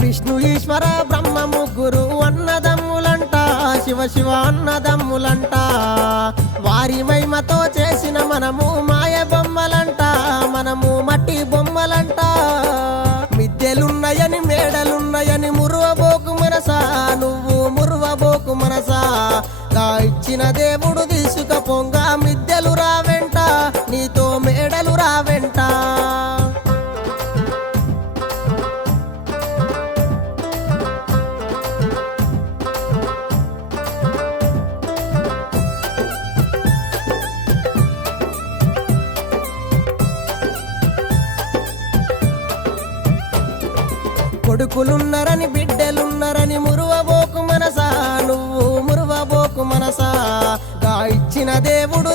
విష్ణు ఈశ్వర బ్రహ్మ ముగ్గురు అన్నదమ్ములంట, శివ శివ అన్నదమ్ములంట. వారి మహిమతో చేసిన మనము మాయ బొమ్మలంట, మనము మట్టి బొమ్మలంట. మిద్దెలున్నాయని మేడలున్నాయని మురువబోకు మనసా, నువ్వు మురువబోకు మనసా. గా ఇచ్చిన దేవుడు తీసుకపోంగ మిద్దెలు రావెంట, నీతో మేడలు రావెంట. కొడుకులున్నరని బిడ్డలున్నరని మురువబోకు మనసా, నువ్వు మురువబోకు మనసా. గా ఇచ్చిన దేవుడు